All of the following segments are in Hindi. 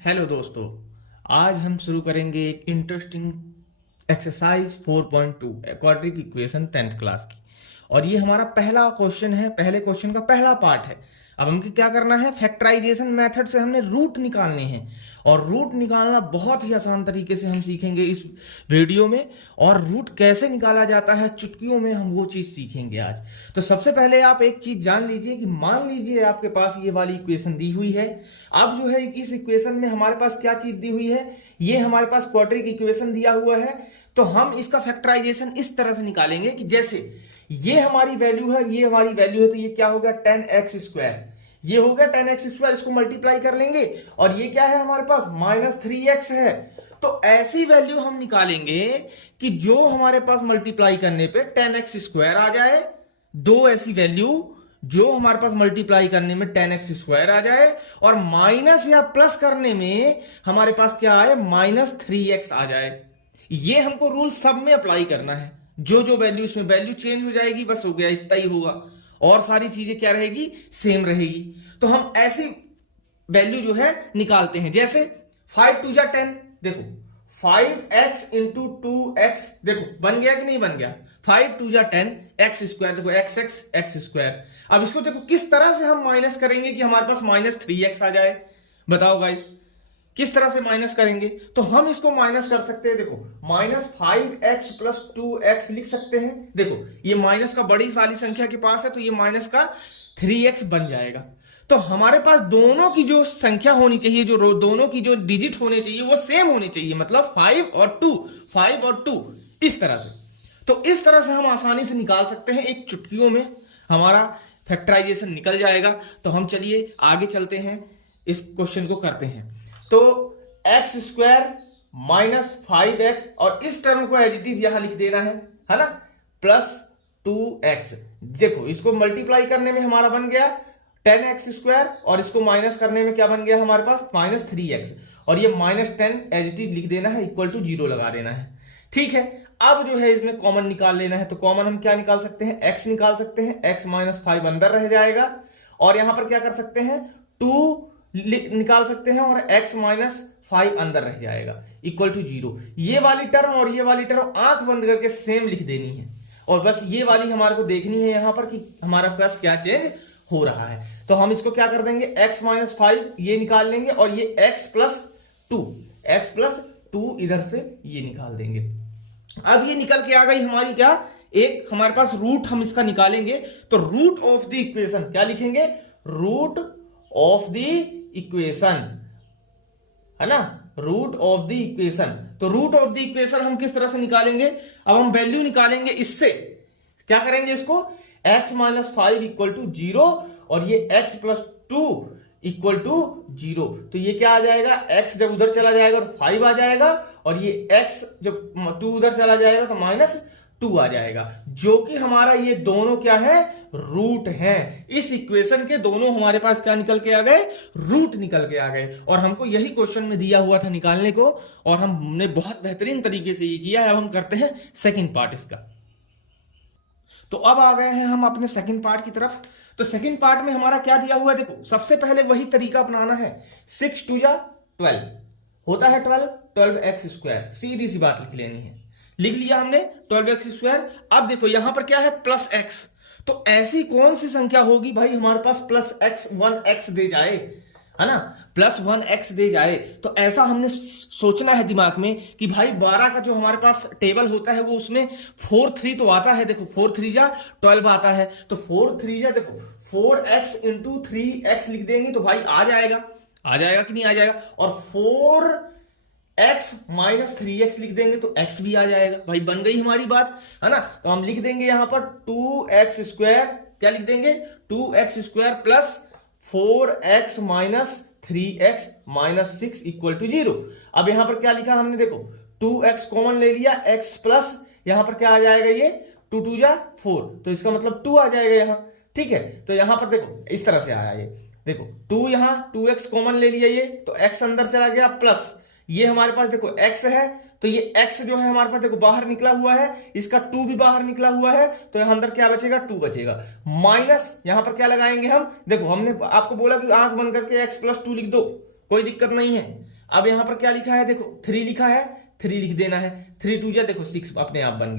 हेलो दोस्तों, आज हम शुरू करेंगे एक interesting exercise 4.2 quadratic equation 10th class की। और ये हमारा पहला क्वेश्चन है, पहले क्वेश्चन का पहला पार्ट है। अब हमको क्या करना है, फैक्टराइजेशन मेथड से हमने रूट निकालने हैं। और रूट निकालना बहुत ही आसान तरीके से हम सीखेंगे इस वीडियो में। और रूट कैसे निकाला जाता है चुटकियों में, हम वो चीज सीखेंगे आज। तो सबसे पहले आप एक चीज जान लीजिए कि मान लीजिए आपके पास ये वाली इक्वेशन दी हुई है। अब जो है इस इक्वेशन में हमारे पास क्या चीज दी हुई है, ये हमारे पास क्वाड्रेटिक इक्वेशन दिया हुआ है। तो हम इसका फैक्टराइजेशन इस तरह से निकालेंगे कि जैसे ये हमारी वैल्यू है, ये हमारी वैल्यू है, तो ये क्या हो गया 10x²। ये हो गया 10x², इसको मल्टीप्लाई कर लेंगे। और ये क्या है हमारे पास -3x है। तो ऐसी वैल्यू हम निकालेंगे कि जो हमारे पास मल्टीप्लाई करने पे 10x² आ जाए। दो ऐसी वैल्यू जो हमारे पास मल्टीप्लाई करने में 10x² आ जाए और माइनस या प्लस करने में हमारे पास क्या आए, -3x आ जाए। ये हमको रूल सब में अप्लाई करना है। जो जो वैल्यू, इसमें वैल्यू चेंज हो जाएगी, बस हो गया, इतना ही होगा। और सारी चीजें क्या रहेगी, सेम रहेगी। तो हम ऐसी वैल्यू जो है निकालते हैं। जैसे 5 2 10, देखो 5x इंटू 2x, देखो बन गया कि नहीं बन गया। 5 2 10 x², देखो x² अब इसको देखो किस तरह से हम माइनस करेंगे कि हमारे पास -3x आ जाए। बताओ गाइस, किस तरह से माइनस करेंगे। तो हम इसको माइनस कर सकते हैं। देखो -5x + 2x लिख सकते हैं। देखो ये माइनस का बड़ी वाली संख्या के पास है, तो ये माइनस का 3x बन जाएगा। तो हमारे पास दोनों की जो संख्या होनी चाहिए, जो दोनों की जो डिजिट होने चाहिए, वो सेम होनी चाहिए। मतलब 5 और 2 इस तरह से। तो इस तरह से हम आसानी से निकाल सकते हैं। एक चुटकियों में हमारा फैक्टराइजेशन निकल जाएगा। तो हम चलिए आगे चलते हैं, इस क्वेश्चन को करते हैं। तो x² - 5x, और इस टर्म को एज इट इज यहां लिख देना है ना, +2x। देखो इसको मल्टीप्लाई करने में हमारा बन गया 10x², और इसको माइनस करने में क्या बन गया हमारे पास, -3x। और ये -10 एज इट इज लिख देना है, = 0 लगा देना है। ठीक है, अब जो है इसमें कॉमन निकाल लेना है। तो कॉमन हम क्या निकाल सकते हैं, x निकाल सकते हैं। x - 5 अंदर रह जाएगा। और यहां पर क्या कर सकते हैं, 2 निकाल सकते हैं, और x - 5 अंदर रह जाएगा, = 0। ये वाली टर्म और ये वाली टर्म आंख बंद करके सेम लिख देनी है। और बस ये वाली हमारे को देखनी है यहां पर कि हमारा पास क्या चेंज हो रहा है। तो हम इसको क्या कर देंगे, x - 5 ये निकाल लेंगे, और ये x + 2 इधर से ये निकाल देंगे। अब ये निकल के आ गई हमारी क्या, एक हमारे पास रूट हम इसका निकालेंगे। तो रूट ऑफ द इक्वेशन क्या लिखेंगे, रूट ऑफ द इक्वेशन, है ना, रूट ऑफ द इक्वेशन। तो रूट ऑफ द इक्वेशन हम किस तरह से निकालेंगे, अब हम वैल्यू निकालेंगे। इससे क्या करेंगे, इसको x - 5 = 0, और ये x + 2 = 0। तो ये क्या आ जाएगा, x जब उधर चला जाएगा तो 5 आ जाएगा, और ये x जब 2 उधर चला जाएगा तो -2 आ जाएगा। जो कि हमारा ये दोनों क्या है, रूट हैं। इस इक्वेशन के दोनों हमारे पास क्या निकल के आ गए, रूट निकल के आ गए। और हमको यही क्वेश्चन में दिया हुआ था निकालने को, और हमने बहुत बेहतरीन तरीके से ये किया है। अब हम करते हैं सेकंड पार्ट इसका। तो अब आ गए हैं हम अपने सेकंड पार्ट की तरफ। तो सेकंड पार्ट में हमारा क्या दिया हुआ है, देखो सबसे पहले वही तरीका अपनाना है। 6 2 12 होता है 12x², सीधी सी बात लिख लेनी है। लिख लिया हमने 12x²। अब देखो यहां पर क्या है, +x। तो ऐसी कौन सी संख्या होगी भाई हमारे पास +1x दे जाए, है ना, +1x दे जाए। तो ऐसा हमने सोचना है दिमाग में कि भाई 12 का जो हमारे पास टेबल होता है वो उसमें 4 3 तो आता है। देखो 4 3 12 आता है। तो 4 3 देखो 4x × 3x लिख देंगे तो भाई आ जाएगा कि नहीं आ जाएगा। और 4x - 3x लिख देंगे तो x भी आ जाएगा। भाई बन गई हमारी बात, है ना। तो हम लिख देंगे यहां पर 2x², क्या लिख देंगे, 2x² + 4x - 3x - 6 = 0। अब यहां पर क्या लिखा हमने, देखो 2x कॉमन ले लिया, x प्लस यहां पर क्या आ जाएगा, ये 2 2 4, तो इसका मतलब 2 आ जाएगा यहां। ठीक है, तो यहां पर देखो इस तरह से आया, ये देखो 2, यहां 2x कॉमन ले लिया, ये तो x अंदर चला गया, प्लस ये हमारे पास देखो x है, तो ये x जो है हमारे पास देखो बाहर निकला हुआ है, इसका 2 भी बाहर निकला हुआ है, तो यहां अंदर क्या बचेगा, 2 बचेगा। माइनस यहां पर क्या लगाएंगे हम, देखो हमने आपको बोला कि आंख बंद करके x + 2 लिख दो, कोई दिक्कत नहीं है। अब यहाँ पर क्या लिखा है, देखो 3 लिखा है, 3 लिख देना है। 3 2 जा देखो 6 अपने आप बन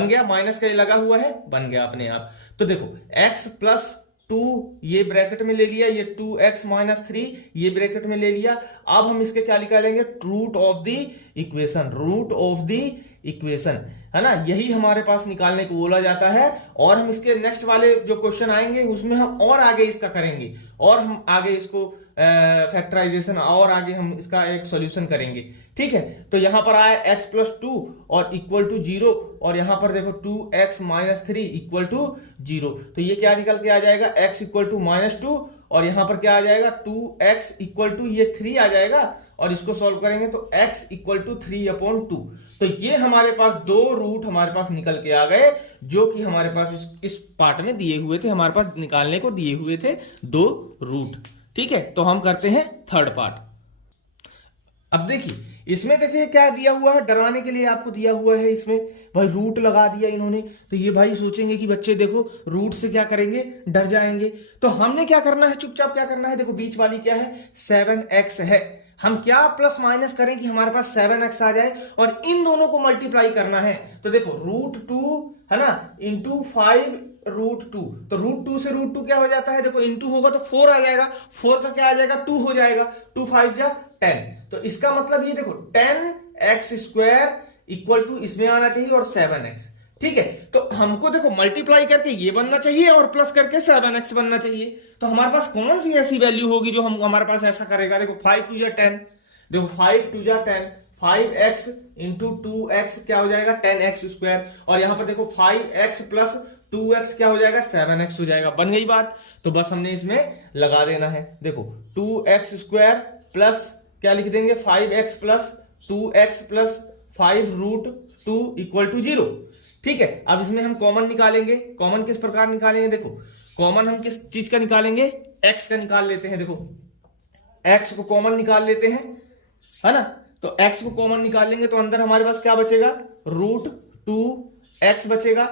गया, माइनस का लगा हुआ है, बन गया अपने आप। तो देखो x प्लस 2 ये ब्रैकेट में ले लिया, ये 2x माइनस 3 ये ब्रैकेट में ले लिया। अब हम इसके क्या निकालेंगे, root of the equation, root of the equation, है ना, यही हमारे पास निकालने को बोला जाता है। और हम इसके नेक्स्ट वाले जो क्वेश्चन आएंगे उसमें हम और आगे इसका करेंगे, और हम आगे इसको फैक्टराइजेशन और आगे हम इसका एक सॉल्यूशन करेंगे, ठीक है। तो यहां पर आया x प्लस 2 और इक्वल टू 0, और यहां पर देखो 2x माइनस 3 इक्वल टू 0। तो ये क्या निकल के आ जाएगा, x इक्वल टू माइनस 2, और यहां पर क्या आ जाएगा 2x इक्वल टू ये 3 आ जाएगा, और इसको सॉल्व करेंगे तो x इक्वल टू 3/2। तो ये हमारे पास 2 रूट हमारे पास निकल के आ गए, जो कि हमारे पास इस पार्ट में दिए हुए थे, हमारे पास निकालने को दिए हुए थे 2 रूट, ठीक है। तो हम करते हैं थर्ड पार्ट। अब देखिए इसमें देखिए क्या दिया हुआ है, डराने के लिए आपको दिया हुआ है, इसमें भाई रूट लगा दिया इन्होंने। तो ये भाई सोचेंगे कि बच्चे देखो रूट से क्या करेंगे, डर जाएंगे। तो हमने क्या करना है, चुपचाप क्या करना है, देखो बीच वाली क्या है 7x है, हम क्या प्लस माइनस करें कि हमारे पास 7x आ जाए, और इन दोनों को मल्टीप्लाई करना है। तो देखो रूट 2 है ना इंटू 5 रूट 2, तो रूट 2 से रूट 2 क्या हो जाता है, देखो इंटू होगा तो 4 आ जाएगा, 4 का क्या आ जाएगा 2 हो जाएगा, 2 5 जा 10। तो इसका मतलब ये देखो 10x स्क्वायर इक्वल टू इसमें आना चाहिए और 7x, ठीक है। तो हमको देखो मल्टीप्लाई करके ये बनना चाहिए और प्लस करके 7x बनना चाहिए। तो हमारे पास कौन सी ऐसी वैल्यू होगी जो हम हमारे पास ऐसा करेगा, देखो 5 2 जा 10, देखो 5 2 जा 10, 5x इंटू 2x क्या हो जाएगा 10x स्क्वायर, और यहां पर देखो 5x प्लस 2x क्या हो जाएगा 7x हो जाएगा, बन गई बात। तो बस हमने इसमें लगा देना है, देखो 2x स्क्वायर प्लस क्या लिख देंगे 5x plus 2x plus 5 root 2 equal to 0, ठीक है। अब इसमें हम कॉमन निकालेंगे, कॉमन किस प्रकार निकालेंगे, देखो कॉमन हम किस चीज का निकालेंगे, x का निकाल लेते हैं, देखो x को कॉमन निकाल लेते हैं, है ना। तो x को कॉमन निकाल लेंगे तो अंदर हमारे पास क्या बचेगा, रूट 2x बचेगा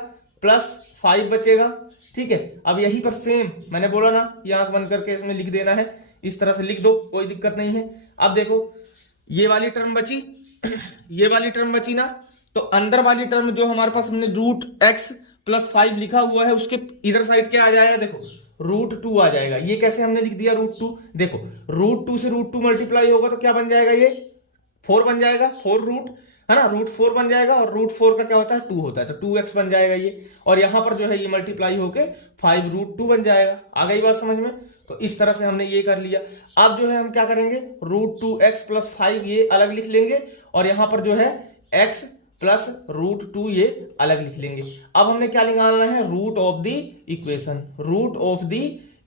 प्लस 5 बचेगा, ठीक है। अब यही पर सेम मैंने बोला ना, ये आंख बंद करके इसमें लिख देना है, इस तरह से लिख दो, कोई दिक्कत नहीं है। अब देखो ये वाली टर्म बची ये वाली टर्म बची ना, तो अंदर वाली टर्म जो हमारे पास हमने रूट x प्लस 5 लिखा हुआ है उसके इधर साइड क्या आ जाएगा, देखो रूट 2 आ जाएगा। ये कैसे हमने लिख दिया रूट 2, देखो रूट 2 से रूट 2 मल्टीप्लाई होगा तो क्या बन जाएगा, ये 4 बन जाएगा, 4 रूट है ना, रूट 4 बन जाएगा, और रूट 4 का क्या होता है 2 होता है, तो 2x बन जाएगा ये, और यहां पर जो है ये मल्टीप्लाई होके 5 रूट 2 बन जाएगा। आ गई बात समझ में। तो इस तरह से हमने ये कर लिया। अब जो है हम क्या करेंगे, रूट 2x प्लस 5 ये अलग लिख लेंगे, और यहां पर जो है x प्लस रूट 2 ये अलग लिख लेंगे। अब हमने क्या निकालना है, root of the equation, root of the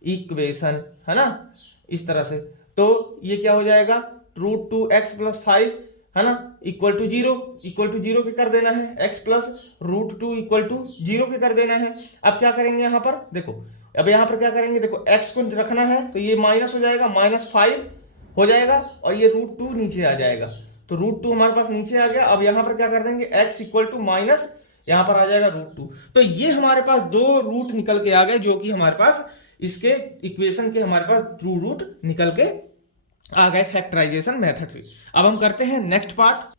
equation, है ना, इस तरह से। तो ये क्या हो जाएगा, रूट 2x प्लस 5 है ना इक्वल टू 0, इक्वल टू 0 के कर देना है, x plus root 2 equal to 0 के कर देना है। अब क्या करेंगे यहां पर, देखो अब यहां पर क्या करेंगे, देखो x को रखना है तो ये माइनस हो जाएगा, -5 हो जाएगा, और ये रूट 2 नीचे आ जाएगा, तो रूट 2 हमारे पास नीचे आ गया। अब यहां पर क्या कर देंगे, x इक्वल टू माइनस यहां पर आ जाएगा रूट 2। तो ये हमारे पास 2 रूट निकल के आ गए, जो कि हमारे पास इसके इक्वेशन के हमारे पास ट्रू रूट निकल के आ गए फैक्टराइजेशन मेथड से। अब हम करते हैं नेक्स्ट पार्ट।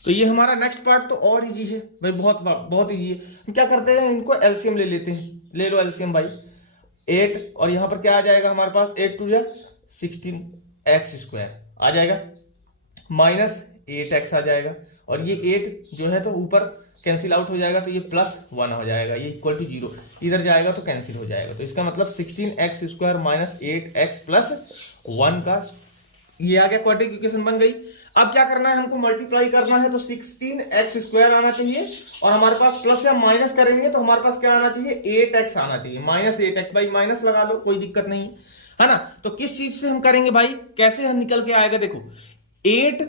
तो ये हमारा नेक्स्ट पार्ट तो और इजी है भाई, बहुत बहुत इजी है। हम क्या करते हैं, इनको एलसीएम ले लेते हैं, ले लो एलसीएम भाई, 8 और यहां पर क्या आ जाएगा हमारे पास, 8 2 जा 16x स्क्वायर आ जाएगा, माइनस 8x आ जाएगा, और ये 8 जो है तो ऊपर कैंसिल आउट हो जाएगा, तो ये +1 हो जाएगा, ये इक्वल टू 0 इधर जाएगा तो कैंसिल हो जाएगा। तो इसका मतलब 16x square minus 8x plus 1 का ये आ गया, क्वाड्रेटिक इक्वेशन बन गई। अब क्या करना है, हमको मल्टीप्लाई करना है, तो 16x स्क्वायर आना चाहिए, और हमारे पास प्लस या माइनस करेंगे तो हमारे पास क्या आना चाहिए, 8x आना चाहिए, -8x भाई, माइनस लगा लो कोई दिक्कत नहीं है ना। तो किस चीज से हम करेंगे भाई, कैसे हम निकल के आएगा, देखो 8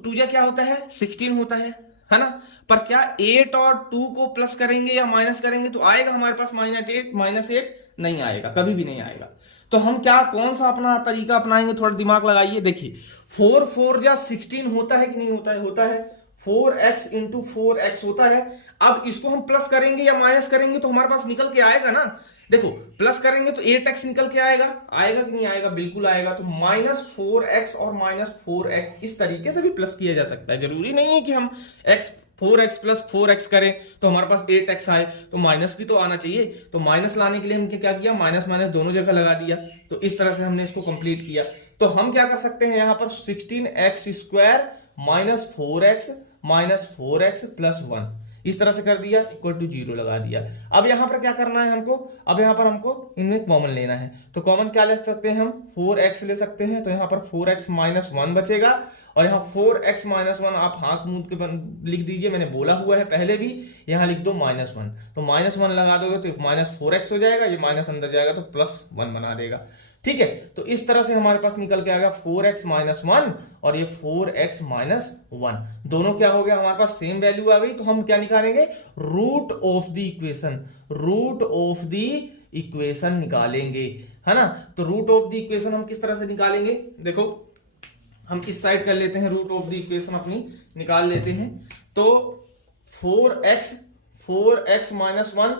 2 जा क्या होता है 16 होता है ना, पर क्या 8 और 2 को प्लस करेंगे या माइनस करेंगे तो आएगा हमारे पास -8 नहीं आएगा, कभी भी नहीं आएगा। तो हम क्या कौन सा अपना तरीका अपनाएंगे, थोड़ा दिमाग लगाइए। देखिए 4 4 जा 16 होता है कि नहीं होता है, होता है। 4x इंटू 4x होता है। अब इसको हम प्लस करेंगे या माइनस करेंगे तो हमारे पास निकल के आएगा ना। देखो प्लस करेंगे तो 8x निकल के आएगा, आएगा कि नहीं आएगा, बिल्कुल आएगा। तो -4x और -4x इस तरीके से भी प्लस किया जा सकता है। जरूरी नहीं है कि हम 4x प्लस 4x करें तो हमारे पास 8x आए, तो माइनस भी तो आना चाहिए। तो माइनस लाने के लिए हमने क्या किया, माइनस माइनस दोनों जगह लगा दिया। तो इस तरह से हमने इसको कंप्लीट किया। तो हम क्या कर सकते हैं यहाँ पर 16x² -4x प्लस 1 इस तरह से कर दिया, इक्वल टू 0 लगा दिया। अब यहां पर क्या करना है हमको, अब यहां पर हमको इनमें कॉमन लेना है। तो कॉमन क्या ले सकते हैं हम, 4x ले सकते हैं। तो यहां पर 4x -1 बचेगा और यहाँ 4x -1 आप हाथ मूंद के लिख दीजिए, मैंने बोला हुआ है पहले भी। यहाँ लिख दो -1, तो -1 लगा दोगे तो -4x हो जाएगा, ये माइनस अंदर जाएगा तो +1 बना देगा। ठीक है, तो इस तरह से हमारे पास निकल के आएगा 4x -1 और ये 4x -1 दोनों क्या हो गया, हमारे पास सेम वैल्यू आ गई। तो हम क्या निकालेंगे, root of the equation, root of the equation निकालेंगे, है ना। तो रूट ऑफ द इक्वेशन हम किस तरह से निकालेंगे, देखो हम इस साइड कर लेते हैं, रूट ऑफ द इक्वेशन अपनी निकाल लेते हैं। तो 4x -1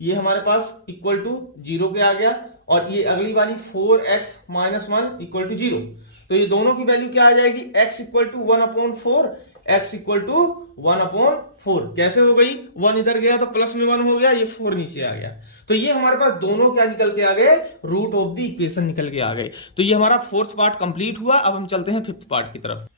ये हमारे पास इक्वल टू 0 पे आ गया और ये अगली वाली 4x -1 इक्वल टू 0। तो ये दोनों की वैल्यू क्या आ जाएगी, x equal to 1/4, x equal to 1/4। कैसे हो गई, 1 इधर गया तो प्लस में 1 हो गया, ये 4 नीचे आ गया। तो ये हमारे पास दोनों क्या निकल के आ गए, रूट ऑफ द इक्वेशन निकल के आ गए। तो ये हमारा 4th पार्ट कंप्लीट हुआ। अब हम चलते हैं 5th पार्ट की तरफ।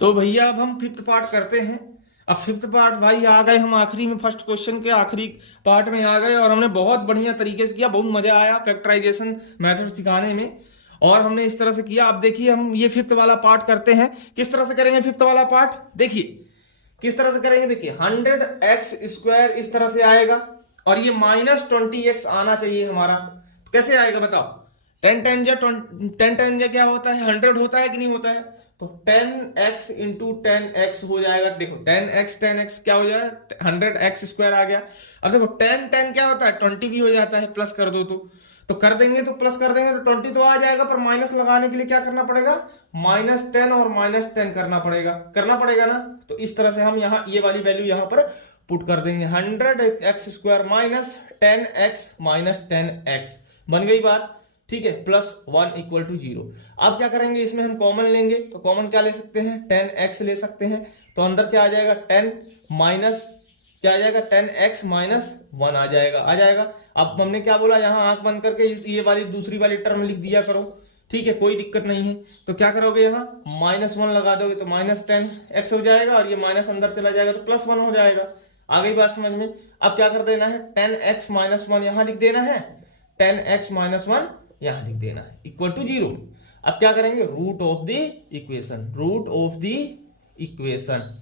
तो भैया अब हम 5th पार्ट करते हैं। अब 5th पार्ट भाई आ गए हम आखिरी में, फर्स्ट क्वेश्चन के आखिरी पार्ट में आ गए और हमने बहुत बढ़िया तरीके से किया, बहुत मजा आया फैक्टराइजेशन मेथड सिखाने में और हमने इस तरह से किया। अब देखिए हम ये 5th वाला पार्ट करते हैं। किस तरह से करेंगे 5th वाला पार्ट, देखिए किस तरह से करेंगे। देखिए 100x² इस तरह से आएगा और ये -20x आना चाहिए हमारा। तो कैसे आएगा बताओ, 10 क्या होता है, 100 होता है कि नहीं होता है। तो 10x इंटू 10x हो जाएगा। देखो 10x क्या हो जाएगा, 100x² आ गया। अब देखो 10 क्या होता है, 20 भी हो जाता है, प्लस कर दो तो कर देंगे, तो प्लस कर देंगे तो 20 तो आ जाएगा। पर माइनस लगाने के लिए क्या करना पड़ेगा, -10 और -10 करना पड़ेगा ना। तो इस तरह से हम यहाँ ये वाली वैल्यू यहाँ पर पुट कर देंगे, 100x² -10x 10x बन गई बात। ठीक है, +1 इक्वल टू 0। अब क्या करेंगे, इसमें हम कॉमन लेंगे। तो कॉमन क्या ले सकते हैं, 10x ले सकते हैं। तो अंदर क्या आ जाएगा, 10 माइनस क्या आ जाएगा, 10x -1 आ जाएगा। अब हमने क्या बोला, यहाँ आंख बंद करके ये वाली दूसरी वाली टर्म लिख दिया करो। ठीक है, कोई दिक्कत नहीं है। तो क्या करोगे, यहाँ -1 लगा दोगे तो -10x हो जाएगा और ये माइनस अंदर चला जाएगा तो +1 हो जाएगा। आ गई बात समझ में। अब क्या कर देना है, 10x -1 यहाँ लिख देना है, 10x -1 यहां लिख देना है, इक्वल टू 0। अब क्या करेंगे, रूट ऑफ द इक्वेशन,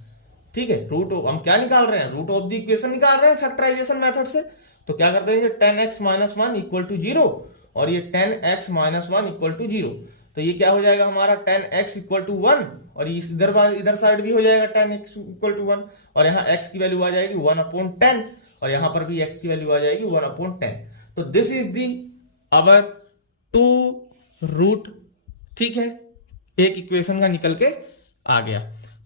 ठीक है। हम क्या निकाल रहे हैं, रूट ऑफ द इक्वेशन निकाल रहे हैं फैक्टराइजेशन मेथड से। तो क्या कर देंगे, 10x -1 इक्वल टू 0 और ये 10x -1 इक्वल टू 0। तो ये क्या हो जाएगा हमारा, 10x इक्वल टू 1 और इधर साइड भी हो जाएगा 10x इक्वल टू 1 और यहाँ x की वैल्यू आ जाएगी 1/10 और यहाँ पर भी x की वैल्यू आ जाएगी 1/10। तो this is the our 2 root, ठीक है, एक इक्वेशन का निकल के आ गया।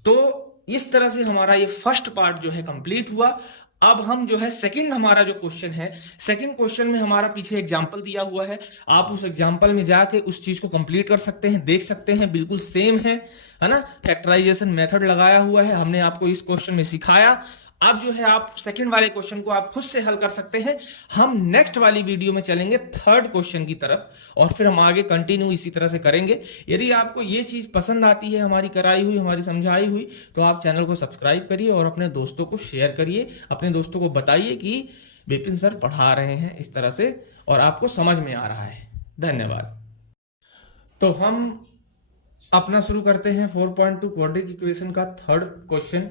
तो इस तरह से हमारा ये फर्स्ट पार्ट जो है कंप्लीट हुआ। अब हम जो है सेकंड, हमारा जो क्वेश्चन है, सेकंड क्वेश्चन में हमारा पीछे एग्जांपल दिया हुआ है। आप उस एग्जांपल में जाके उस चीज को कंप्लीट कर सकते हैं, देख सकते हैं, बिल्कुल सेम है ना। फैक्टराइजेशन मेथड लगाया हुआ है, हमने आपको इस क्वेश्चन में सिखाया। अब जो है आप सेकंड वाले क्वेश्चन को आप खुद से हल कर सकते हैं। हम नेक्स्ट वाली वीडियो में चलेंगे थर्ड क्वेश्चन की तरफ और फिर हम आगे कंटिन्यू इसी तरह से करेंगे। यदि आपको ये चीज पसंद आती है, हमारी कराई हुई, हमारी समझाई हुई, तो आप चैनल को सब्सक्राइब करिए और अपने दोस्तों को शेयर करिए। अपने दोस्तों को बताइए कि विपिन सर पढ़ा रहे हैं इस तरह से और आपको समझ में आ रहा है। धन्यवाद। तो हम अपना शुरू करते हैं 4.2 क्वाड्रेटिक इक्वेशन का थर्ड क्वेश्चन,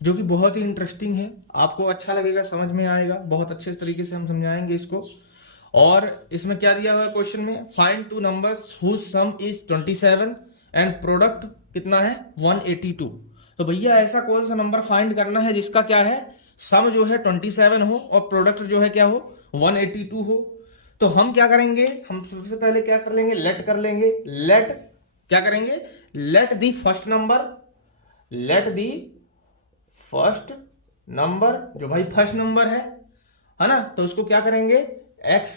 जो कि बहुत ही इंटरेस्टिंग है। आपको अच्छा लगेगा, समझ में आएगा, बहुत अच्छे तरीके से हम समझाएंगे इसको। और इसमें क्या दिया हुआ है क्वेश्चन में, find 2 numbers whose sum is 27 and product कितना है 182। तो भैया ऐसा कौन सा नंबर फाइंड करना है जिसका क्या है, सम जो है 27 हो और प्रोडक्ट जो है क्या हो 182 हो। तो हम क्या करेंगे, हम सबसे पहले क्या कर लेंगे, लेट कर लेंगे। लेट क्या करेंगे, let the first number, let the first number, जो भाई फर्स्ट नंबर है ना, तो उसको क्या करेंगे x,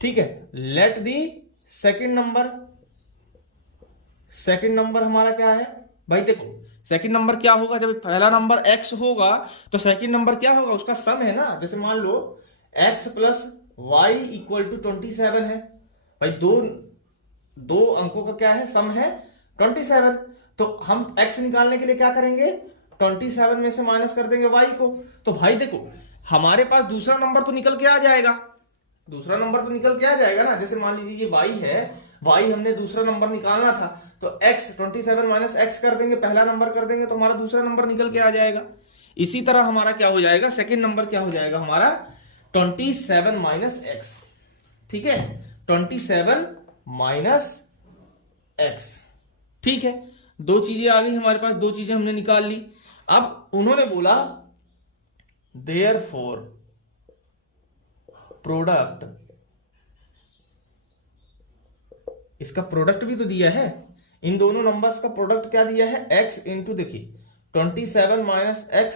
ठीक है। Let the second number, second number हमारा क्या है भाई, देखो सेकंड नंबर क्या होगा, जब पहला नंबर x होगा तो सेकंड नंबर क्या होगा, उसका सम है ना। जैसे मान लो x plus Y equal to 27 है भाई, दो अंकों का क्या है, सम है 27। तो हम x निकालने के लिए क्या करेंगे, 27 में से माइनस कर देंगे y को। तो भाई देखो हमारे पास दूसरा नंबर तो निकल के आ जाएगा, दूसरा नंबर तो निकल के आ जाएगा ना। जैसे मान लीजिए ये y है, y हमने दूसरा नंबर निकालना था, तो x 27 माइनस x कर देंगे, पहला नंबर कर देंगे, तो हमारा दूसरा नंबर निकल के आ जाएगा। इसी तरह हमारा क्या हो जाएगा, सेकंड नंबर क्या हो जाएगा हमारा 27 माइनस x, ठीक है, 27 माइनस x, ठीक है। दो चीजें आ गई हमारे पास, दो चीजें हमने निकाल ली। अब उन्होंने बोला देयरफॉर प्रोडक्ट, इसका प्रोडक्ट भी तो दिया है, इन दोनों नंबर्स का प्रोडक्ट क्या दिया है, x इंटू, देखिए 27 माइनस x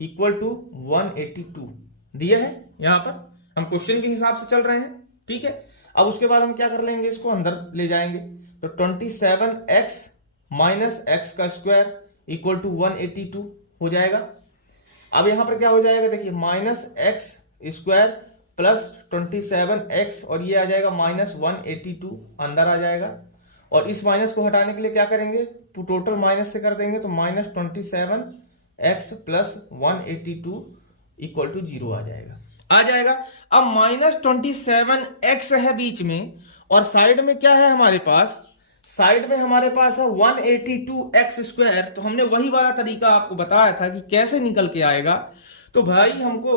इक्वल टू 182 दिया है। यहां पर हम क्वेश्चन के हिसाब से चल रहे हैं, ठीक है। अब उसके बाद हम क्या कर लेंगे, इसको अंदर ले जाएंगे, तो 27x माइनस एक्स का स्क्वायर इक्वल टू 182 हो जाएगा। अब यहां पर क्या हो जाएगा, देखिए minus x square plus 27x, और ये आ जाएगा माइनस 182 अंदर आ जाएगा। और इस माइनस को हटाने के लिए क्या करेंगे, टोटल माइनस से कर देंगे, तो minus 27x plus 182 equal to 0 आ जाएगा। अब माइनस 27x है बीच में, और साइड में क्या है हमारे पास, साइड में हमारे पास है 182x स्क्वायर। तो हमने वही वाला तरीका आपको बताया था कि कैसे निकल के आएगा। तो भाई हमको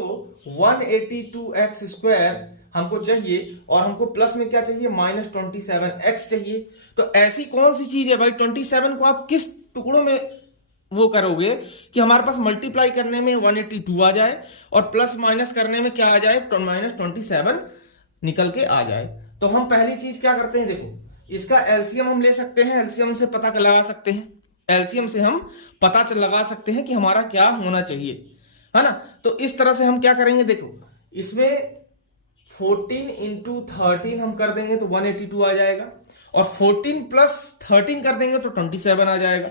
182x स्क्वायर हमको चाहिए, और हमको प्लस में क्या चाहिए, माइनस 27x चाहिए। तो ऐसी कौन सी चीज है भाई, 27 को आप किस टुकड़ों में वो करोगे कि हमारे पास मल्टीप्लाई करने में 182 आ जाए, और प्लस माइनस करने में क्या आ जाए, माइनस 27 निकल के आ जाए। तो हम पहली चीज क्या करते हैं, देखो इसका एलसीएम हम ले सकते हैं, एलसीएम से पता लगा सकते हैं, एलसीएम से हम पता लगा सकते हैं कि हमारा क्या होना चाहिए, है ना। तो इस तरह से हम क्या करेंगे, देखो इसमें 14 इंटू 13 हम कर देंगे तो 182 आ जाएगा, और 14 प्लस 13 कर देंगे तो 27 आ जाएगा।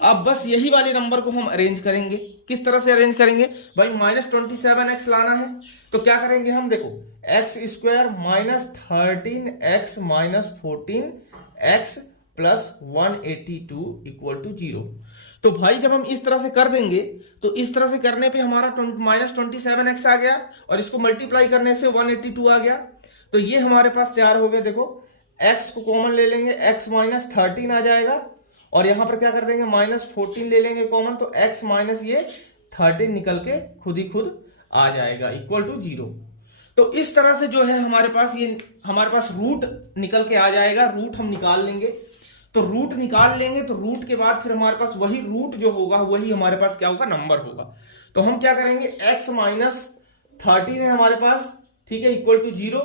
अब बस यही वाले नंबर को हम अरेंज करेंगे। किस तरह से अरेंज करेंगे भाई, माइनस 27x लाना है, तो क्या करेंगे हम, देखो X square minus 13x minus 14x plus 182 equal to 0। तो भाई जब हम इस तरह से कर देंगे, तो इस तरह से करने पे हमारा माइनस 27x आ गया, और इसको मल्टीप्लाई करने से 182 आ गया। तो ये हमारे पास तैयार हो गया। देखो x को कॉमन ले लेंगे, x माइनस 13 आ जाएगा, और यहां पर क्या कर देंगे, माइनस 14 ले लेंगे कॉमन, तो x माइनस ये 13 निकल के खुद ही खुद आ जाएगा इक्वल टू 0। तो इस तरह से जो है हमारे पास ये हमारे पास रूट निकल के आ जाएगा। रूट हम निकाल लेंगे, तो रूट निकाल लेंगे, तो रूट के बाद फिर हमारे पास वही रूट जो होगा वही हमारे पास क्या होगा, नंबर होगा। तो हम क्या करेंगे, x माइनस 13 है हमारे पास, ठीक है, इक्वल टू 0,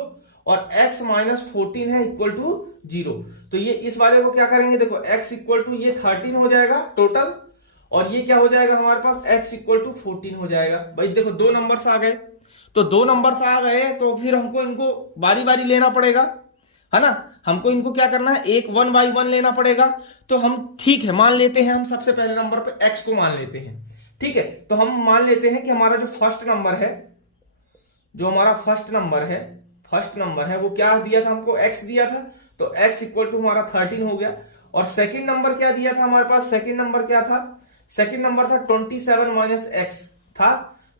और x माइनस 14 है इक्वल टू 0। तो ये इस वाले को क्या करेंगे, देखो x इक्वल टू ये 13 हो जाएगा टोटल, और ये क्या हो जाएगा हमारे पास, x इक्वल टू 14 हो जाएगा। भाई देखो दो नंबर्स आ गए, तो दो नंबर्स आ गए, तो फिर हमको इनको बारी बारी लेना पड़ेगा, है ना। हमको इनको क्या करना है, एक 1 बाई 1 लेना पड़ेगा। तो हम ठीक है मान लेते हैं, हम सबसे पहले नंबर पे x को मान लेते हैं, ठीक है। तो हम मान लेते हैं कि हमारा जो फर्स्ट नंबर है, जो हमारा फर्स्ट नंबर है वो क्या दिया था हमको, x दिया था, तो x इक्वल टू हमारा 13 हो गया। और सेकंड नंबर क्या दिया था हमारे पास, सेकंड नंबर क्या था, सेकंड नंबर था 27 माइनस x था।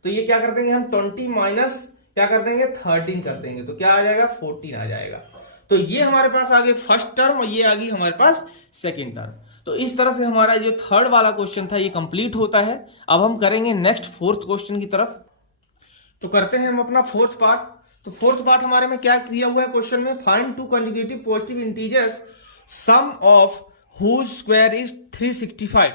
तो ये क्या कर देंगे हम, 20 माइनस क्या कर देंगे, 13 कर देंगे, तो क्या आ जाएगा, 14 आ जाएगा। तो ये हमारे पास आ गई फर्स्ट टर्म, और ये आ गई हमारे पास सेकंड टर्म। तो इस तरह से हमारा जो थर्ड वाला क्वेश्चन था ये कंप्लीट होता है। अब हम करेंगे नेक्स्ट फोर्थ क्वेश्चन की तरफ। तो करते हैं हम अपना फोर्थ पार्ट। तो फोर्थ पार्ट हमारे में क्या दिया हुआ है क्वेश्चन में, find two consecutive positive integers sum of whose square is 365।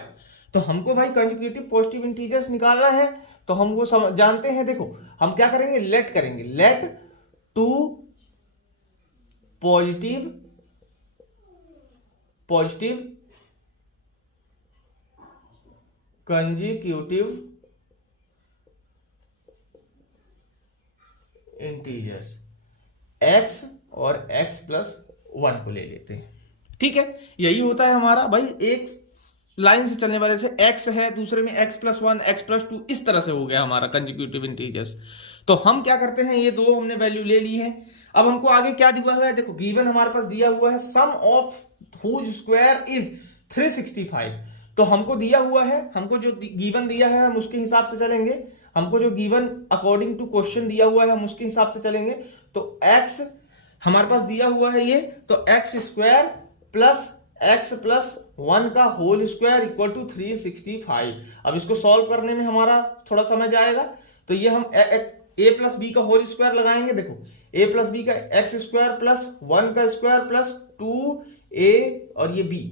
तो हमको भाई कंजुगेटिव पॉजिटिव इंटीजर्स निकालना है, तो हम वो जानते हैं। देखो हम क्या करेंगे, लेट करेंगे, let two positive consecutive integers x और x प्लस 1 को ले लेते हैं। ठीक है, यही होता है हमारा भाई, एक लाइन से चलने वाले से x है, दूसरे में x प्लस 1, x प्लस 2, इस तरह से हो गया हमारा कंजिक्यूटिव इंटीजर्स। तो हम क्या करते हैं, ये दो हमने वैल्यू ले ली है। अब हमको आगे क्या दिया हुआ है, देखो गिवन हमारे पास दिया हुआ है सम ऑफ हुज स्क्वायर इज 365। तो हमको दिया हुआ है, हमको जो गिवन दिया है हम उसके हिसाब से चलेंगे। हमको जो गिवन अकॉर्डिंग टू क्वेश्चन दिया हुआ है हम उसके हिसाब से चलेंगे। तो x हमारे पास दिया हुआ है ये, तो x square plus x plus 1 का होल स्क्वायर इक्वल टू 365। अब इसको सॉल्व करने में हमारा थोड़ा समय जाएगा, तो ये हम a प्लस बी का होल स्क्वायर लगाएंगे। देखो a प्लस बी का एक्स स्क्वायर प्लस 1 का स्क्वायर प्लस 2a और ये b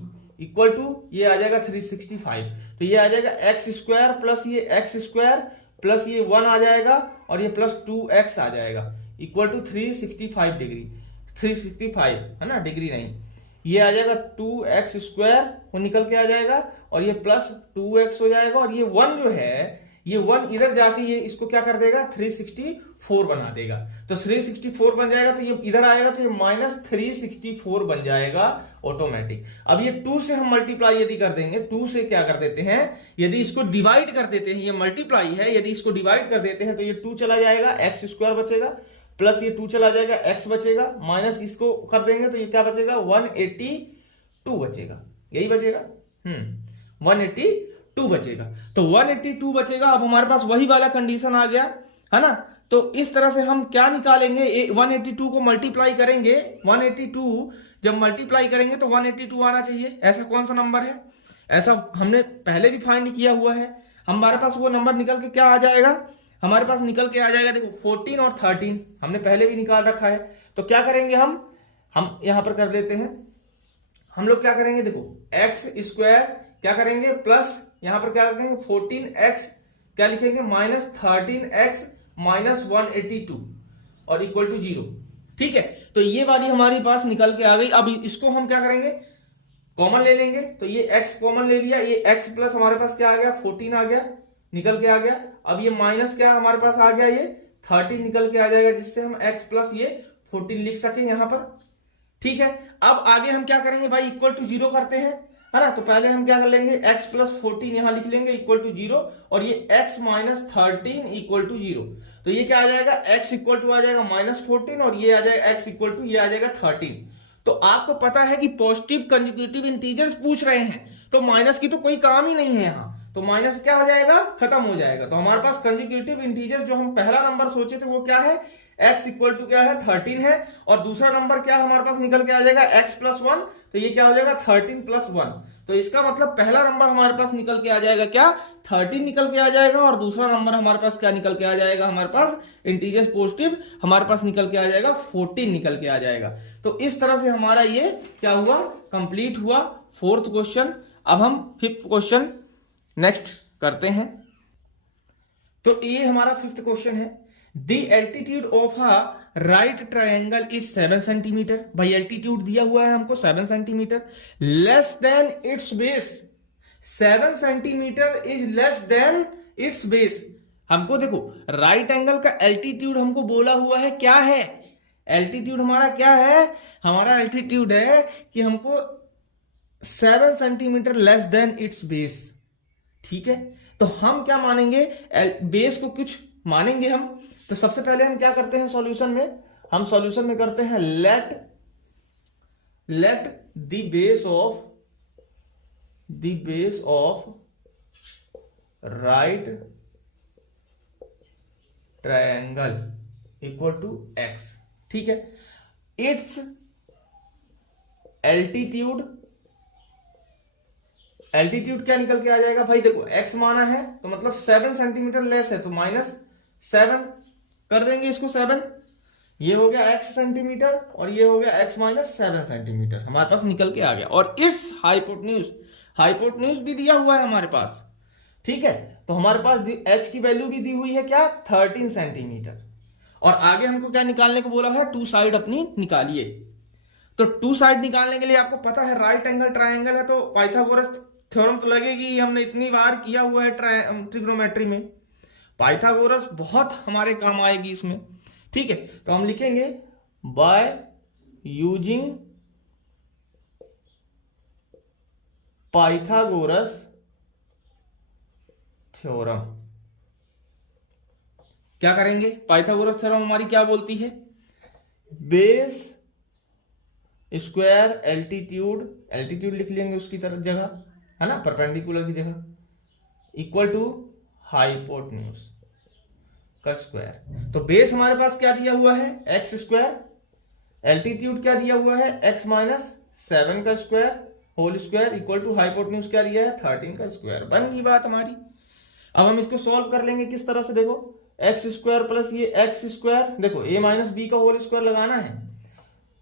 इक्वल टू ये आ जाएगा 365। तो ये आ जाएगा एक्स स्क्वायर प्लस ये एक्स स्क्वायर प्लस ये 1 आ जाएगा और ये प्लस 2x आ जाएगा इक्वल टू 365 डिग्री, 365 है ना, डिग्री नहीं, ये आ जाएगा 2x स्क्वायर वो निकल के आ जाएगा और ये प्लस 2x हो जाएगा और ये 1 जो है, ये 1 इधर जाके ये इसको क्या कर देगा, 364 बना देगा। तो 364 बन जाएगा, तो ये इधर आएगा तो ये माइनस 364 बन जाएगा ऑटोमेटिक। अब ये 2 से हम मल्टीप्लाई यदि कर देंगे, 2 से क्या कर देते हैं, यदि इसको डिवाइड कर देते हैं, ये मल्टीप्लाई है, यदि इसको डिवाइड कर देते हैं तो ये 2 चला जाएगा, एक्स स्क्वायर बचेगा, प्लस ये 2 चला जाएगा, एक्स बचेगा, माइनस इसको कर देंगे तो ये क्या बचेगा, 182 बचेगा, यही बचेगा 182 बचेगा। तो 182 बचेगा। अब हमारे पास वही वाला कंडीशन आ गया है ना। तो इस तरह से हम क्या निकालेंगे, 182 को मल्टीप्लाई करेंगे, 182 जब मल्टीप्लाई करेंगे तो 182 आना चाहिए। ऐसा कौन सा नंबर है, ऐसा हमने पहले भी फाइंड किया हुआ है। हमारे पास वो नंबर निकल के क्या आ जाएगा, हमारे पास निकल के आ जाएगा, देखो 14 और 13 हमने पहले भी निकाल रखा है। तो क्या करेंगे हम यहां पर कर देते हैं, हम लोग क्या करेंगे, देखो एक्स स्क्वायर क्या करेंगे प्लस यहां पर क्या करेंगे 14x क्या लिखेंगे माइनस 13x माइनस 182 और इक्वल टू 0। ठीक है, तो ये वाली हमारे पास निकल के आ गई। अब इसको हम क्या करेंगे, कॉमन ले लेंगे। तो ये x कॉमन ले लिया, ये x प्लस हमारे पास क्या आ गया 14 आ गया, निकल के आ गया। अब ये माइनस क्या हमारे पास आ गया, ये 13 निकल के आ जाएगा, जिससे हम x प्लस ये 14 लिख सके यहां पर। ठीक है, अब आगे हम क्या करेंगे भाई, इक्वल टू 0 करते हैं, है ना। तो पहले हम क्या कर लेंगे, x प्लस 14 यहां लिख लेंगे इक्वल टू 0 और ये x माइनस 13 इक्वल टू 0। तो ये क्या आ जाएगा, x इक्वल टू आ जाएगा माइनस 14 और ये आ जाएगा x इक्वल टू ये आ जाएगा 13। तो आपको पता है कि पॉजिटिव कंसेक्यूटिव इंटीजर्स पूछ रहे हैं, तो माइनस की तो कोई काम ही नहीं है यहाँ, तो माइनस क्या हो जाएगा, खत्म हो जाएगा। तो हमारे पास कंसेक्यूटिव इंटीजर जो हम पहला नंबर सोचे थे वो क्या है, x इक्वल टू क्या है 13 है, और दूसरा नंबर क्या हमारे पास निकल के आ जाएगा x प्लस 1, तो ये क्या हो जाएगा 13 प्लस 1। तो इसका मतलब पहला नंबर हमारे पास निकल के आ जाएगा क्या, 13 निकल के आ जाएगा, और दूसरा नंबर हमारे पास क्या निकल के आ जाएगा, हमारे पास इंटीजर पॉजिटिव हमारे पास निकल के आ जाएगा 14 निकल के आ जाएगा। तो इस तरह से हमारा ये क्या हुआ, कंप्लीट हुआ 4th क्वेश्चन। अब हम 5th क्वेश्चन नेक्स्ट करते हैं। तो ये हमारा 5th क्वेश्चन है, the altitude of a right triangle is 7 centimetre. भाई एल्टीट्यूड दिया हुआ है हमको 7 centimetre, less than it's base, 7 centimetre is less than it's base. हमको देखो राइट एंगल का एल्टीट्यूड हमको बोला हुआ है क्या है, एल्टीट्यूड हमारा क्या है, हमारा एल्टीट्यूड है कि हमको 7 centimetre less than it's base. ठीक है, तो हम क्या मानेंगे, बेस को कुछ मानेंगे हम। तो सबसे पहले हम क्या करते हैं सॉल्यूशन में, हम सॉल्यूशन में करते हैं let the base of right triangle equal to x। ठीक है, इट्स एल्टीट्यूड क्या निकल के आ जाएगा भाई, देखो x माना है तो मतलब 7 सेंटीमीटर लेस है, तो माइनस 7 कर देंगे इसको 7, ये हो गया x सेंटीमीटर और ये हो गया x माइनस 7 सेंटीमीटर हमारे पास निकल के आ गया। और इट्स हाइपोटेन्यूज भी दिया हुआ है हमारे पास। ठीक है, तो हमारे पास h की वैल्यू भी दी हुई है क्या, 13 सेंटीमीटर। और आगे हमको क्या निकालने को बोला है, 2 साइड अपनी निकालिए। तो 2 साइड निकालने के लिए आपको पता है राइट एंगल ट्रायंगल है, तो पाइथागोरस थ्योरम तो लगेगी, हमने इतनी बार किया हुआ है ट्रिग्नोमेट्री में। पाइथागोरस बहुत हमारे काम आएगी इसमें, ठीक है। तो हम लिखेंगे बाय यूजिंग पाइथागोरस थ्योरम। क्या करेंगे, पाइथागोरस थ्योरम हमारी क्या बोलती है, बेस स्क्वायर एल्टीट्यूड, एल्टीट्यूड लिख लेंगे उसकी तरफ जगह, है ना, परपेंडिकुलर की जगह, इक्वल टू हाइपोटेन्यूज का स्क्वायर। तो बेस हमारे पास क्या दिया हुआ है, एक्स स्क्वायर, एल्टीट्यूड क्या दिया हुआ है, एक्स माइनस 7 का square whole square, equal to hypotenuse क्या दिया है, 13 का स्क्वायर। बन गई बात हमारी। अब हम इसको सॉल्व कर लेंगे किस तरह से, देखो एक्स स्क्वायर प्लस ये एक्स स्क्वायर, देखो ए माइनस बी का होल स्क्वायर लगाना है,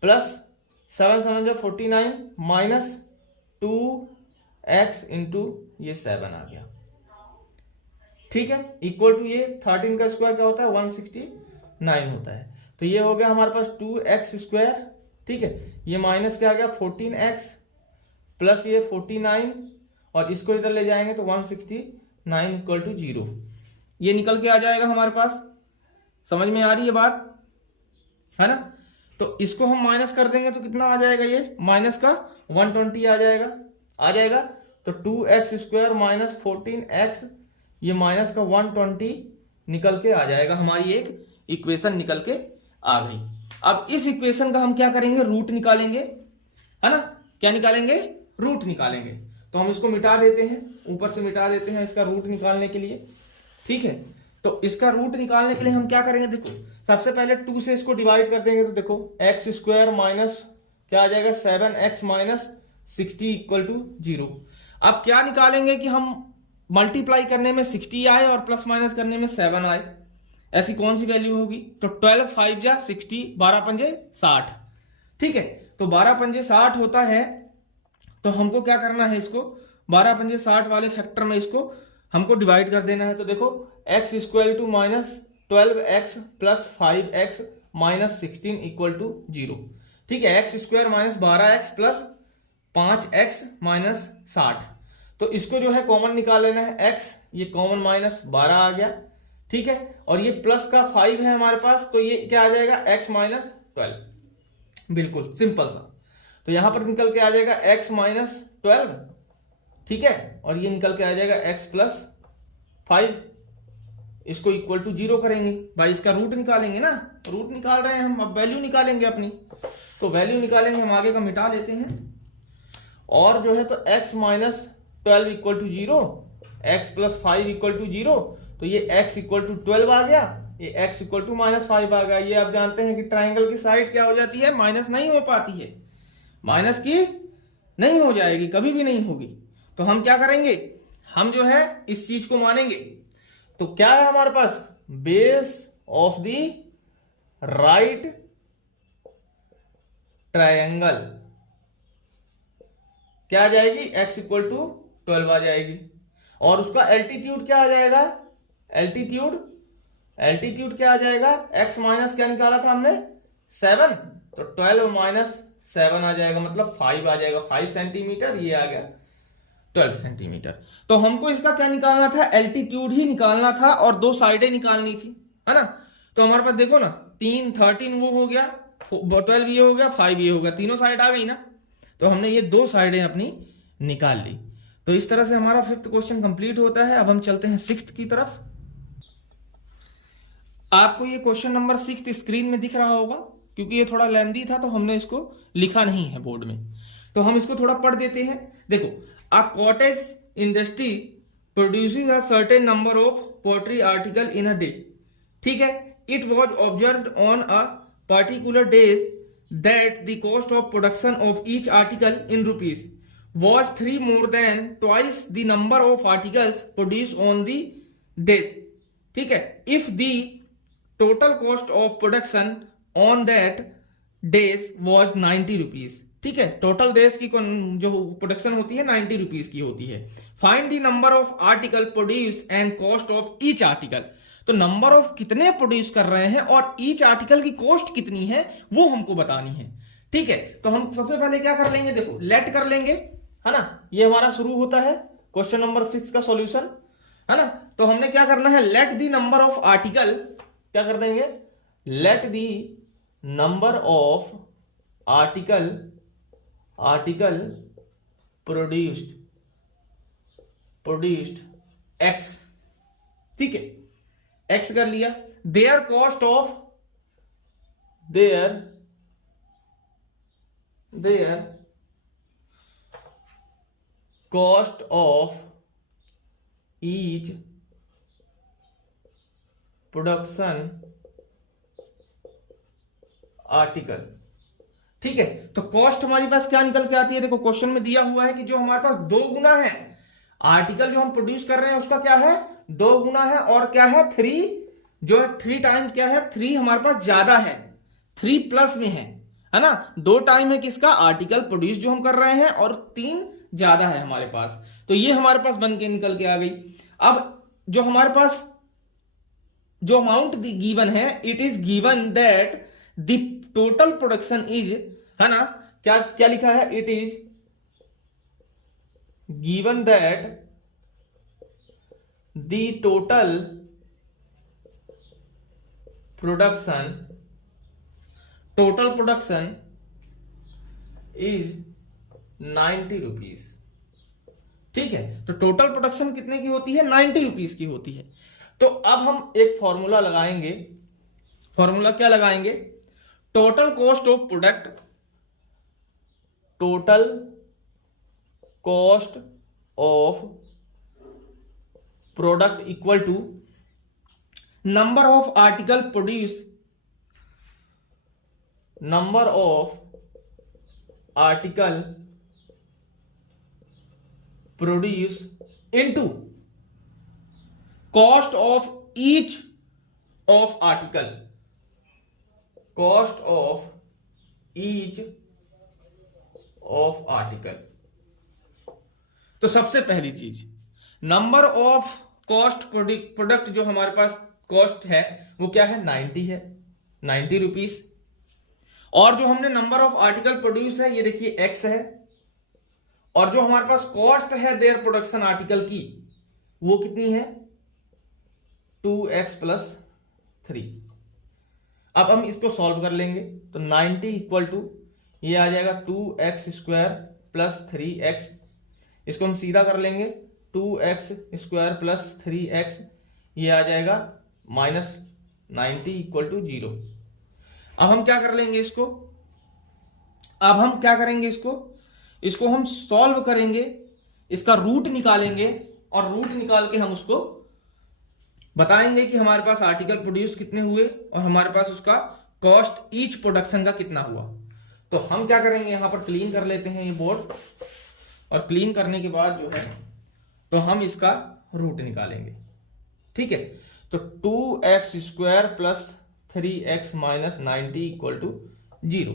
प्लस 7 7 जा 49 माइनस 2x इंटू ये 7 आ गया, ठीक है, इक्वल टू ये 13 का स्क्वायर क्या होता है, 169 होता है। तो ये हो गया हमारे पास 2x स्क्वायर, ठीक है, ये माइनस क्या आ गया 14x प्लस ये 49 और इसको इधर ले जाएंगे तो 169 इक्वल टू 0, ये निकल के आ जाएगा हमारे पास। समझ में आ रही है बात, है ना। तो इसको हम माइनस कर देंगे तो कितना आ जाएगा, ये माइनस का 120 आ जाएगा। तो 2x स्क्वायर माइनस 14x, ये माइनस का 120 निकल के आ जाएगा, हमारी एक इक्वेशन निकल के आ गई। अब इस इक्वेशन का हम क्या करेंगे, रूट निकालेंगे, है ना, क्या निकालेंगे, रूट निकालेंगे। तो हम इसको मिटा देते हैं, ऊपर से मिटा देते हैं इसका रूट निकालने के लिए, ठीक है। तो इसका रूट निकालने के लिए हम क्या करेंगे, देखो सबसे पहले 2 से इसको डिवाइड कर देंगे, तो देखो एक्स स्क्वायर माइनस क्या आ जाएगा 7x माइनस 60 इक्वल टू 0। अब क्या निकालेंगे कि हम मल्टीप्लाई करने में 60 आए और प्लस माइनस करने में 7 आए, ऐसी कौन सी वैल्यू होगी। तो 12 5 जा 60, 12 पंजे 60, ठीक है। तो 12 पंजे 60 होता है, तो हमको क्या करना है, इसको 12 पंजे 60 वाले फैक्टर में इसको हमको डिवाइड कर देना है। तो देखो X square to minus 12x plus 5x minus 16 equal to 0, ठीक है। X square minus 12x plus 5x minus 60, तो इसको जो है कॉमन निकाल लेना है, x ये कॉमन माइनस 12 आ गया, ठीक है। और ये प्लस का 5 है हमारे पास, तो ये क्या आ जाएगा x माइनस 12, बिल्कुल सिंपल सा। तो यहां पर निकल के आ जाएगा x माइनस 12, ठीक है, और ये निकल के आ जाएगा x प्लस 5, इसको इक्वल टू 0 करेंगे भाई, इसका रूट निकालेंगे ना, रूट निकाल रहे हैं हम, अब वैल्यू निकालेंगे अपनी। तो वैल्यू निकालेंगे, हम आगे का मिटा लेते हैं, और जो है तो x minus 12 equal to 0, x plus 5 equal to 0, तो ये x इक्वल टू 12 आ गया, ये x इक्वल टू माइनस 5 आ गया। ये आप जानते हैं कि ट्राइंगल की साइड क्या हो जाती है, माइनस नहीं हो पाती है, माइनस की नहीं हो जाएगी, कभी भी नहीं होगी। तो हम क्या करेंगे, हम जो है इस चीज को मानेंगे। तो क्या है हमारे पास, base of the right triangle क्या आ जाएगी, x इक्वल टू 12 आ जाएगी, और उसका एल्टीट्यूड क्या आ जाएगा, एल्टीट्यूड क्या आ जाएगा, x माइनस क्या निकाला था हमने 7, तो 12 माइनस 7 आ जाएगा, मतलब 5 आ जाएगा, 5 सेंटीमीटर, ये आ गया 12 सेंटीमीटर। तो हमको इसका क्या निकालना था, एल्टीट्यूड ही निकालना था, और 2 साइडें निकालनी थी, है ना। तो हमारे पास देखो ना 3 13 वो हो गया, 12 ये हो गया, 5 ये हो गया, तीनों साइड आ गई ना। तो हमने ये 2 साइडें अपनी निकाल ली। तो इस तरह से हमारा 5th क्वेश्चन कंप्लीट होता है। अब हम चलते हैं 6th की तरफ। आपको ये क्वेश्चन नंबर 6 स्क्रीन में दिख रहा होगा, क्योंकि ये थोड़ा लेंथी था तो हमने इसको लिखा नहीं है बोर्ड में, तो हम इसको थोड़ा पढ़ देते हैं। देखो, a cottage industry producing a certain number of poetry article in a day, ठीक है। It was observed on a particular days that the cost of production of each article in rupees was 3 more than twice the number of articles produced on the days, ठीक है। if the total cost of production on that days was 90 rupees, ठीक है, टोटल डेज की जो प्रोडक्शन होती है 90 रुपीज की होती है। Find the number of article produce and cost of each article, तो नंबर ऑफ कितने प्रोड्यूस कर रहे हैं और ईच आर्टिकल की कॉस्ट कितनी है वो हमको बतानी है, ठीक है। तो हम सबसे पहले क्या कर लेंगे, देखो लेट कर लेंगे, है ना। ये हमारा शुरू होता है क्वेश्चन नंबर 6 का सॉल्यूशन, है ना। तो हमने क्या करना है, let the number of article, क्या कर देंगे, let the number of article produced x, ठीक है, एक्स कर लिया। There cost of each production article, ठीक है। तो कॉस्ट हमारे पास क्या निकल के आती है, देखो क्वेश्चन में दिया हुआ है कि जो हमारे पास 2 गुना है, आर्टिकल जो हम प्रोड्यूस कर रहे हैं उसका क्या है 2 गुना है, और क्या है 3, जो है 3 टाइम क्या है 3 हमारे पास ज्यादा है, 3 प्लस में है ना। 2 टाइम है किसका, आर्टिकल प्रोड्यूस जो हम कर रहे हैं, और 3 ज्यादा है हमारे पास। तो ये हमारे पास बन के निकल के आ गई। अब जो हमारे पास जो अमाउंट गिवन है, it is given that the total production is, है ना, क्या क्या लिखा है, it is given that the total production is 90 rupees, ठीक है। तो टोटल प्रोडक्शन कितने की होती है, 90 रुपीज की होती है। तो अब हम एक फॉर्मूला लगाएंगे, फॉर्मूला क्या लगाएंगे, total cost of product, total cost of product equal to number of article produce, number of article produce into cost of each of article, cost of each of article. तो सबसे पहली चीज, नंबर ऑफ कॉस्ट प्रोडक्ट जो हमारे पास कॉस्ट है वो क्या है 90 है, 90 रुपीज। और जो हमने नंबर ऑफ आर्टिकल प्रोड्यूस है ये देखिए एक्स है, और जो हमारे पास कॉस्ट है देयर प्रोडक्शन आर्टिकल की वो कितनी है 2x + 3। अब हम इसको सॉल्व कर लेंगे तो 90 इक्वल टू ये आ जाएगा 2x² + 3x, इसको हम सीधा कर लेंगे 2x² + 3x, ये आ जाएगा -90 इक्वल टू 0। अब हम क्या कर लेंगे इसको, अब हम क्या करेंगे इसको हम सॉल्व करेंगे, इसका रूट निकालेंगे, और रूट निकाल के हम उसको बताएंगे कि हमारे पास आर्टिकल प्रोड्यूस कितने हुए और हमारे पास उसका कॉस्ट ईच प्रोडक्शन का कितना हुआ। तो हम क्या करेंगे, यहां पर क्लीन कर लेते हैं ये बोर्ड, और क्लीन करने के बाद जो है तो हम इसका रूट निकालेंगे, ठीक है। तो 2x² + 3x - 90 इक्वल टू 0,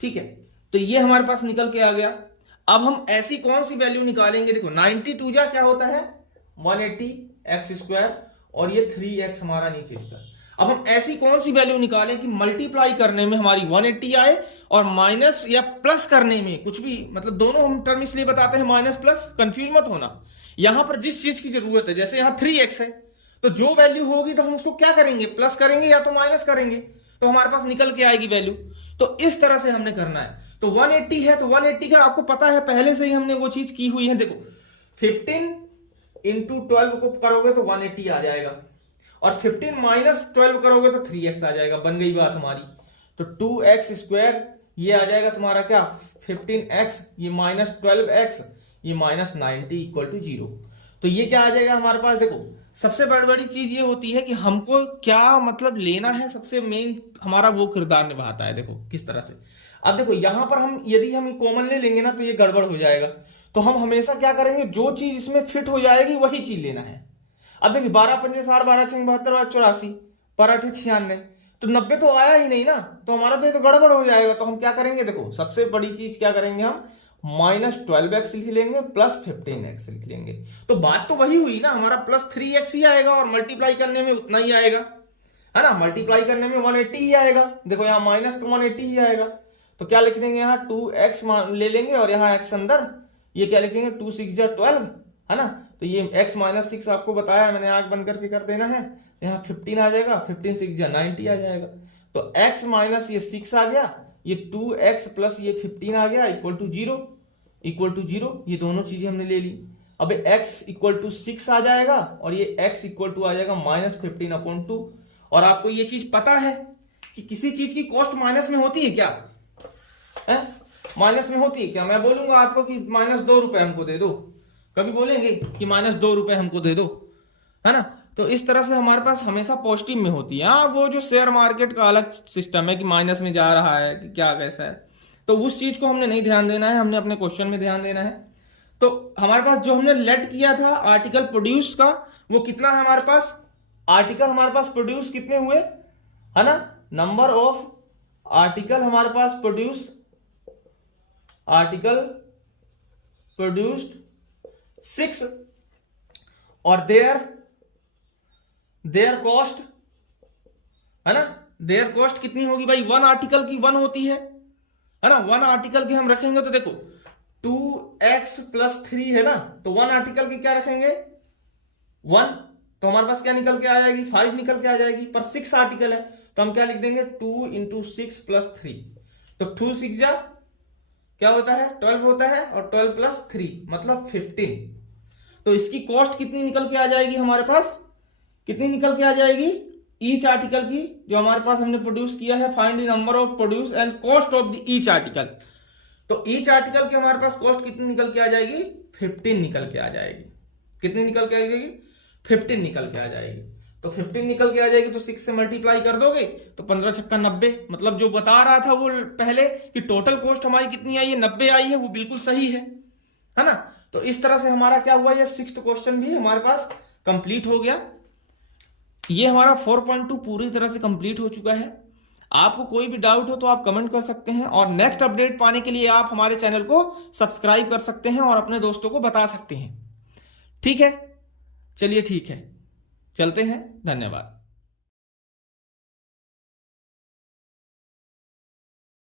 ठीक है। तो ये हमारे पास निकल के आ गया। अब हम ऐसी कौन सी वैल्यू निकालेंगे, देखो 92 जा क्या होता है 180x², और ये 3x हमारा नीचे निकल। अब हम ऐसी कौन सी वैल्यू निकालें कि मल्टीप्लाई करने में हमारी 180 आए, और माइनस या प्लस करने में कुछ भी, मतलब दोनों हम टर्म इसलिए बताते हैं माइनस प्लस, कंफ्यूज मत होना। यहां पर जिस चीज की जरूरत है, जैसे यहां 3x है तो जो वैल्यू होगी तो हम उसको क्या करेंगे, प्लस करेंगे या तो माइनस करेंगे, तो हमारे पास निकल के आएगी वैल्यू। तो इस तरह से हमने करना है। तो 180 है तो 180 का आपको पता है पहले से ही हमने वो चीज की हुई है, देखो 15 × 12 को करोगे तो 180 आ जाएगा, और 15 - 12 करोगे तो 3x आ जाएगा। बन गई बात हमारी। तो 2x² ये आ जाएगा तुम्हारा क्या 15x, ये -12x, ये -90 इक्वल टू 0। तो ये क्या आ जाएगा हमारे पास, देखो सबसे बड़ी चीज ये होती है कि हमको क्या मतलब लेना है, सबसे मेन हमारा वो किरदार निभाता है। देखो किस तरह से, अब देखो यहां पर हम यदि हम कॉमन ले लेंगे ना तो ये गड़बड़ हो जाएगा। तो हम हमेशा क्या करेंगे, जो चीज इसमें फिट हो जाएगी वही चीज लेना है। अब देखिए 12 × 5 = 60, 12 × 6 = 72, 84, पर 8 = 96, तो 90 तो आया ही नहीं ना, तो हमारा तो ये तो गड़बड़ हो जाएगा। तो हम क्या करेंगे, देखो सबसे बड़ी चीज क्या करेंगे, हम -12x लिख लेंगे +15x लिख लेंगे। तो बात तो वही हुई ना, हमारा +3x ही आएगा, और मल्टीप्लाई करने में उतना ही आएगा, है ना। मल्टीप्लाई करने में 180 ही आएगा, देखो यहाँ -180 ही आएगा। तो क्या लिख देंगे, यहाँ 2x ले लेंगे और यहाँ x अंदर, ये क्या लिखेंगे 2 6 जा 12, है ना। तो ये x माइनस 6 आपको बताया मैंने, आंख बंद करके कर देना है। यहाँ 15 आ जाएगा, 15 6 जा 90 आ जाएगा। तो x माइनस ये 6 आ गया, ये 2x प्लस ये 15 आ गया इक्वल टू 0, इक्वल टू 0। ये दोनों चीजें हमने ले ली। अब x इक्वल टू 6 आ जाएगा और ये x इक्वल टू आ जाएगा माइनस 15/2। और आपको ये चीज पता है कि किसी चीज की कॉस्ट माइनस में होती है क्या, है माइनस में होती है क्या। मैं बोलूंगा आपको कि -2 हमको दे दो, कभी बोलेंगे कि -2 हमको दे दो, है ना। तो इस तरह से हमारे पास हमेशा पॉजिटिव में होती है। हाँ, वो जो शेयर मार्केट का अलग सिस्टम है कि माइनस में जा रहा है कि क्या कैसा है, तो उस चीज को हमने नहीं ध्यान देना है, हमने अपने क्वेश्चन में ध्यान देना है। तो हमारे पास जो हमने लेट किया था आर्टिकल प्रोड्यूस का, वो कितना है हमारे पास, आर्टिकल हमारे पास प्रोड्यूस कितने हुए, है ना। नंबर ऑफ आर्टिकल हमारे पास प्रोड्यूस, आर्टिकल प्रोड्यूस्ड 6 और देयर कॉस्ट, है ना। देयर कॉस्ट कितनी होगी भाई, 1 आर्टिकल की 1 होती है ना। 1 आर्टिकल की हम रखेंगे तो देखो 2x प्लस 3 है ना, तो 1 आर्टिकल की क्या रखेंगे 1, तो हमारे पास क्या निकल के आ जाएगी 5 निकल के आ जाएगी। पर 6 आर्टिकल है तो हम क्या लिख देंगे 2 इंटू 6 प्लस 3, तो 2 6 जा क्या होता है 12 होता है, और 12 प्लस 3 मतलब 15। तो इसकी कॉस्ट कितनी निकल के आ जाएगी हमारे पास, कितनी निकल के आ जाएगी ईच आर्टिकल की, जो हमारे पास हमने प्रोड्यूस किया है। Find the number of produce and cost of the each article. तो ईच आर्टिकल की हमारे पास कॉस्ट कितनी निकल के आ जाएगी 15 निकल के आ जाएगी। कितनी निकल के आ जाएगी 15 निकल के आ जाएगी। तो 15 निकल के आ जाएगी तो 6 से मल्टीप्लाई कर दोगे तो 15 छक्का 90। मतलब जो बता रहा था वो पहले कि टोटल कॉस्ट हमारी कितनी आई है 90 आई है, वो बिल्कुल सही है ना। तो इस तरह से हमारा क्या हुआ, ये 6th क्वेश्चन भी हमारे पास कंप्लीट हो गया। ये हमारा 4.2 पूरी तरह से कंप्लीट हो चुका है। आपको कोई भी डाउट हो तो आप कमेंट कर सकते हैं, और नेक्स्ट अपडेट पाने के लिए आप हमारे चैनल को सब्सक्राइब कर सकते हैं और अपने दोस्तों को बता सकते हैं। ठीक है, चलिए ठीक है, चलते हैं, धन्यवाद।